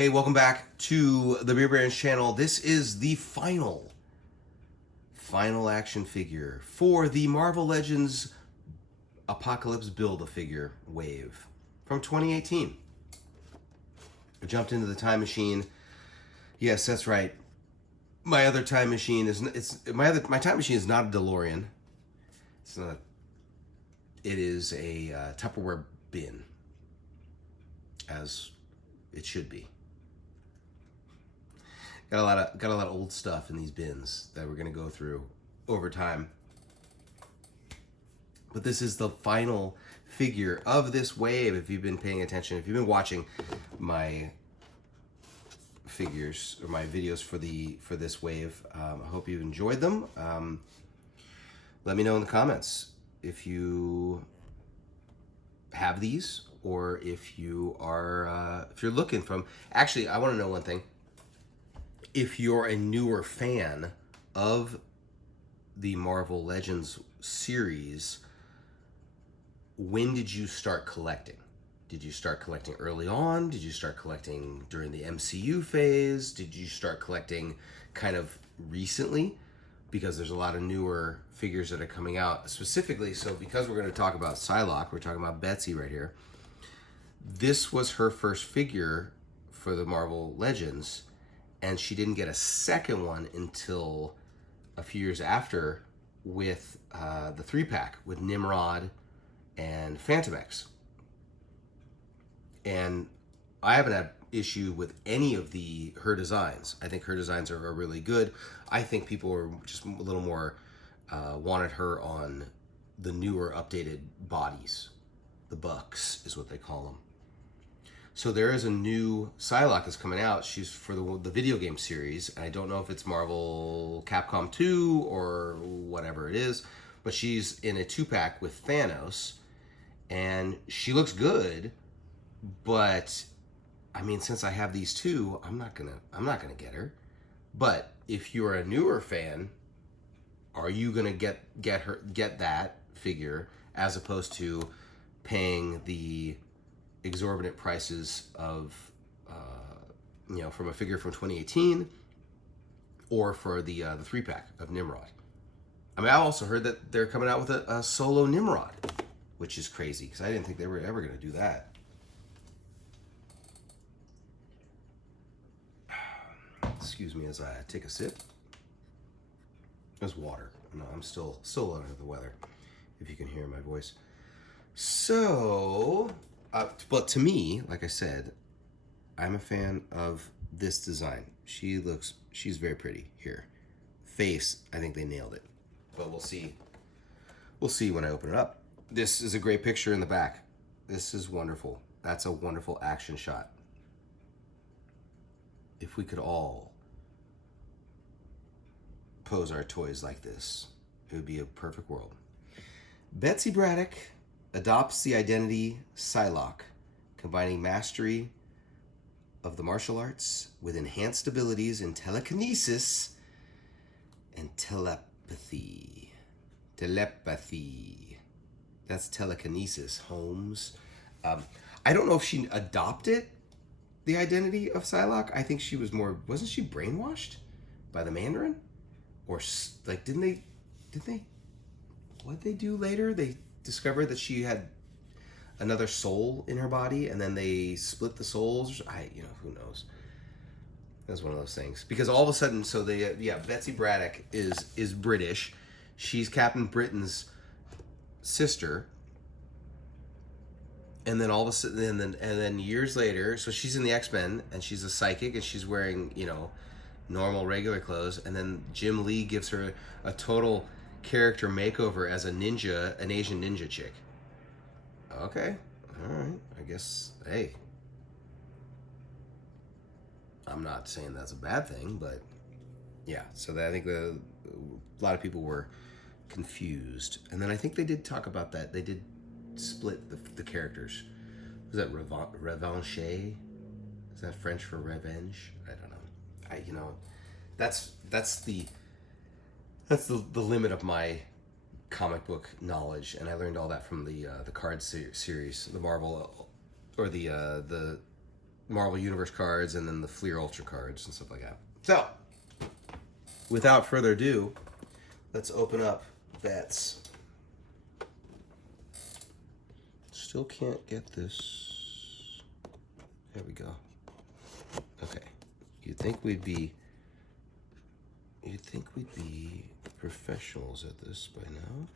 Hey, welcome back to the Beer Baron's channel. This is the final action figure for the Marvel Legends Apocalypse Build-A-Figure wave from 2018. I jumped into the time machine. Yes, that's right. My other time machine is my time machine is not a DeLorean. It's not. It is a Tupperware bin, as it should be. Got a lot of old stuff in these bins that we're gonna go through over time. But this is the final figure of this wave. If you've been paying attention, if you've been watching my figures or my videos for this wave, I hope you enjoyed them. Let me know in the comments if you have these or if you are if you're looking from. Actually, I want to know one thing. If you're a newer fan of the Marvel Legends series, when did you start collecting? Did you start collecting early on? Did you start collecting during the MCU phase? Did you start collecting kind of recently? Because there's a lot of newer figures that are coming out. Specifically, so because we're going to talk about Psylocke, we're talking about Betsy right here. This was her first figure for the Marvel Legends, and she didn't get a second one until a few years after with the 3-pack with Nimrod and Phantom X. And I haven't had issue with any of her designs. I think her designs are really good. I think people were just a little more wanted her on the newer updated bodies. The Bucks is what they call them. So there is a new Psylocke that's coming out. She's for the video game series. And I don't know if it's Marvel Capcom 2 or whatever it is, but she's in a 2-pack with Thanos, and she looks good. But I mean, since I have these two, I'm not gonna get her. But if you're a newer fan, are you gonna get that figure as opposed to paying the exorbitant prices of from a figure from 2018 or for the 3-pack of Nimrod? I mean, I also heard that they're coming out with a solo Nimrod, which is crazy because I didn't think they were ever going to do that. Excuse me as I take a sip. There's water. No, I'm still under the weather, if you can hear my voice. So, but to me, like I said, I'm a fan of this design. She's very pretty here. Face, I think they nailed it. But we'll see. We'll see when I open it up. This is a great picture in the back. This is wonderful. That's a wonderful action shot. If we could all pose our toys like this, it would be a perfect world. Betsy Braddock adopts the identity Psylocke, combining mastery of the martial arts with enhanced abilities in telekinesis and telepathy. Telepathy. That's telekinesis, Holmes. I don't know if she adopted the identity of Psylocke. I think she was wasn't she brainwashed by the Mandarin? Or like, didn't they, what'd they do later? They discovered that she had another soul in her body, and then they split the souls. Who knows? That's one of those things. Because all of a sudden, so Betsy Braddock is British. She's Captain Britain's sister. And then all of a sudden, and then years later, so she's in the X-Men, and she's a psychic, and she's wearing, normal, regular clothes. And then Jim Lee gives her a total character makeover as an Asian ninja chick. Okay, all right. I guess, hey, I'm not saying that's a bad thing, but yeah. So I think a lot of people were confused, and then I think they did talk about that. They did split the characters. Was that revanche? Is that French for revenge? I don't know. That's the limit of my comic book knowledge, and I learned all that from the card series, the Marvel or the Marvel Universe cards and then the Fleer Ultra cards and stuff like that. So, without further ado, let's open up bets. Still can't get this. There we go. Okay. You'd think we'd be professionals at this by now.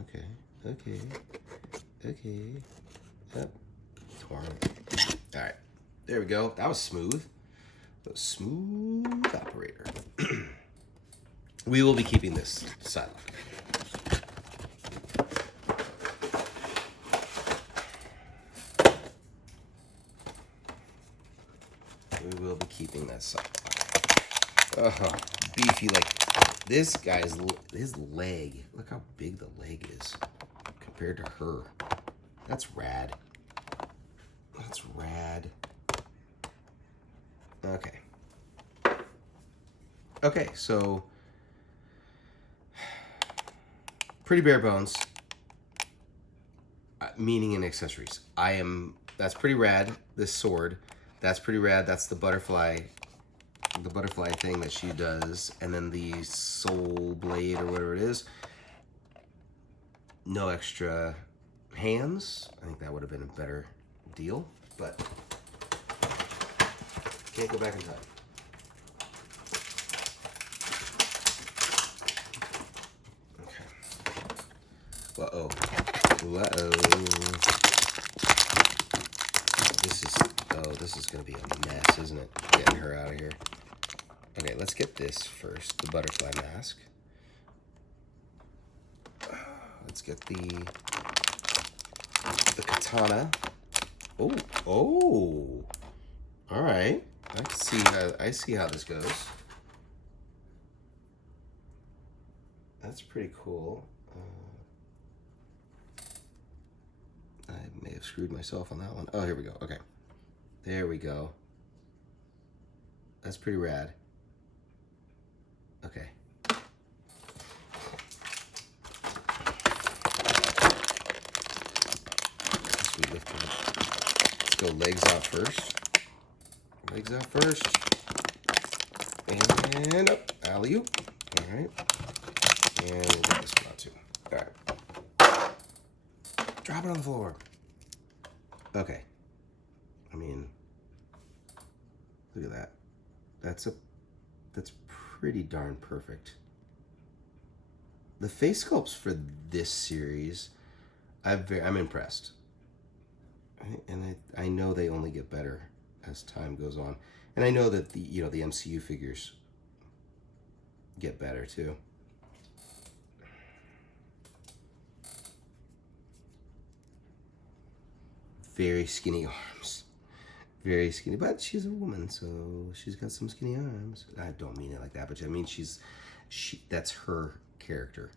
Okay. Yep. All right. There we go. That was smooth. A smooth operator. We will be keeping this Psylocke. We will be keeping that Psylocke. Beefy, like this guy's his leg. Look how big the leg is compared to her. That's rad. That's rad. Okay. Okay, so pretty bare bones. Meaning in accessories. That's pretty rad. This sword. That's pretty rad. That's the butterfly thing that she does. And then the soul blade or whatever it is. No extra hands. I think that would have been a better deal, but can't go back in time. Okay. Uh-oh. This is gonna be a mess, isn't it? Getting her out of here. Okay, let's get this first, the butterfly mask. Let's get the katana. Oh. All right. I see how this goes. That's pretty cool. I may have screwed myself on that one. Oh, here we go. Okay. There we go. That's pretty rad. Okay. Let's go legs out first. Legs out first. And up. Alley-oop. All right. And we'll get this one out too. All right. Drop it on the floor. Okay. I mean, look at that. That's pretty darn perfect. The face sculpts for this series, I'm impressed. And I know they only get better as time goes on. And I know that the MCU figures get better too. Very skinny arms. Very skinny, but she's a woman, so she's got some skinny arms. I don't mean it like that, but I mean that's her character.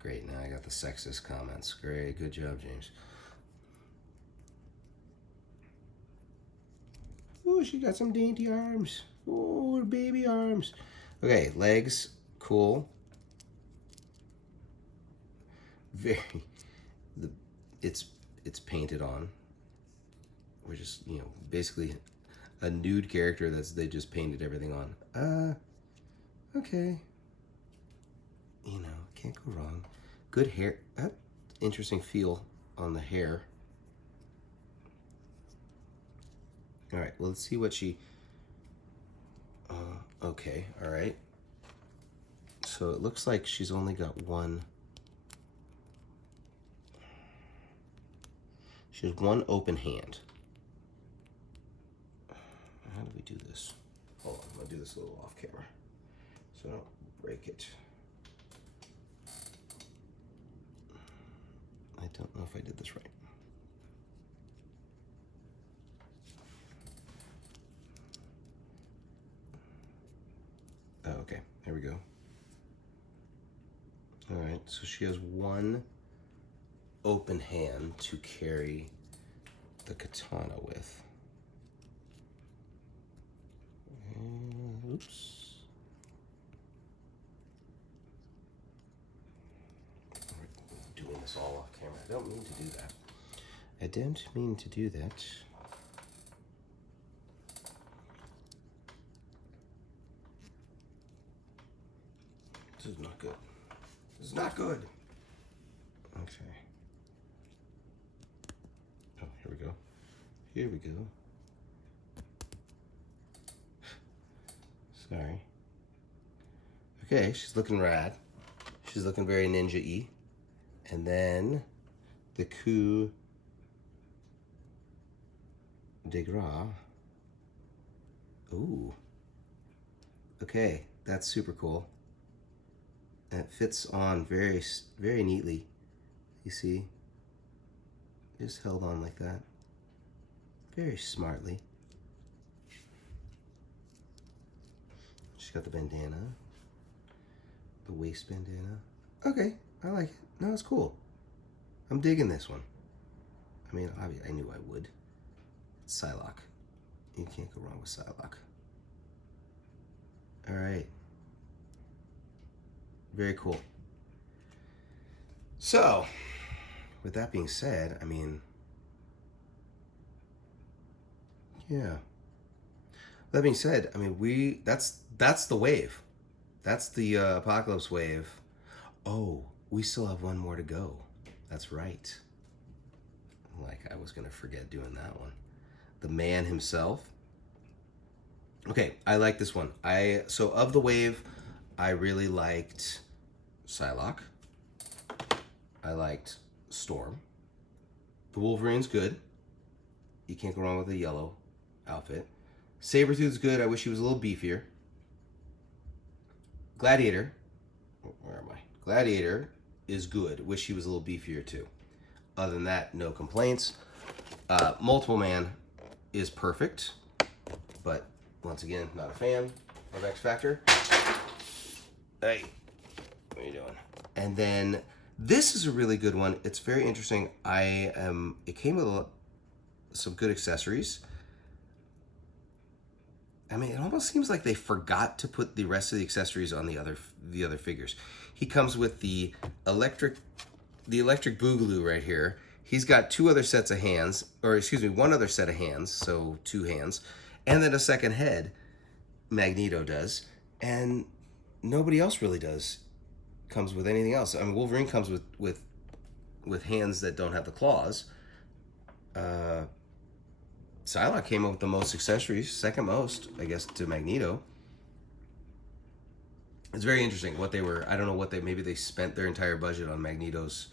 Great, now I got the sexist comments. Great, good job, James. Oh, she got some dainty arms. Oh, baby arms. Okay, legs, cool. It's painted on. We're just, basically a nude character they just painted everything on. Okay. Can't go wrong. Good hair. Interesting feel on the hair. All right, well, let's see what she... okay, all right. So it looks like she's only got one... She has one open hand. How do we do this? Hold on, I'm gonna do this a little off camera so I don't break it. I don't know if I did this right. Oh, okay, there we go. All right, so she has one open hand to carry the katana with. Oops. We're doing this all off camera. I don't mean to do that. I don't mean to do that. This is not good. This is not good. Okay. Oh, here we go. Here we go. Sorry. Okay, she's looking rad. She's looking very ninja-y. And then the coup de grace. Ooh. Okay, that's super cool. And it fits on very, very neatly. You see? Just held on like that. Very smartly. She's got the bandana. The waist bandana. Okay, I like it. No, it's cool. I'm digging this one. I mean, I knew I would. It's Psylocke. You can't go wrong with Psylocke. All right. Very cool. So, with that being said, I mean, yeah. That being said, I mean, that's the wave. That's the Apocalypse wave. Oh, we still have one more to go. That's right. Like I was gonna forget doing that one. The man himself. Okay, I like this one. So of the wave, I really liked Psylocke. I liked Storm. The Wolverine's good. You can't go wrong with a yellow outfit. Sabretooth's good. I wish he was a little beefier. Gladiator. Where am I? Gladiator is good. Wish he was a little beefier too. Other than that, no complaints. Multiple Man is perfect. But once again, not a fan of X Factor. Hey, what are you doing? And then this is a really good one. It's very interesting. It came with some good accessories. I mean, it almost seems like they forgot to put the rest of the accessories on the other figures. He comes with the electric boogaloo right here. He's got two other sets of hands, or excuse me, one other set of hands, so two hands, and then a second head. Magneto does, and nobody else really comes with anything else. I mean, Wolverine comes with hands that don't have the claws. Psylocke came up with the most accessories, second most, I guess, to Magneto. It's very interesting what they were. I don't know maybe they spent their entire budget on Magneto's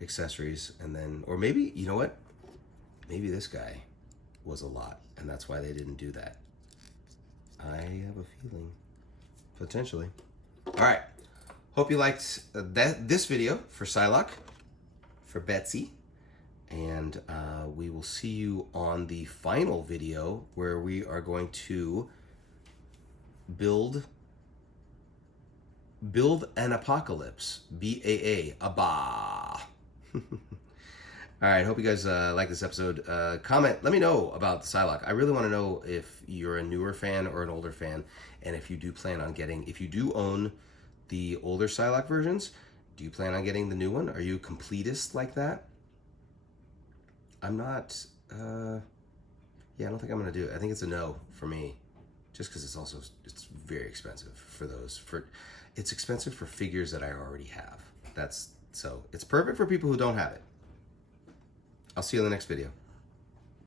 accessories, and then, or maybe, you know what? Maybe this guy was a lot, and that's why they didn't do that. I have a feeling, potentially. All right. Hope you liked this video for Psylocke, for Betsy. And we will see you on the final video where we are going to build an apocalypse. BAA. Abba. All right. Hope you guys like this episode. Comment. Let me know about the Psylocke. I really want to know if you're a newer fan or an older fan. And if you do plan on if you do own the older Psylocke versions, do you plan on getting the new one? Are you a completist like that? I'm not, yeah, I don't think I'm going to do it. I think it's a no for me, just because it's very expensive it's expensive for figures that I already have. So it's perfect for people who don't have it. I'll see you in the next video.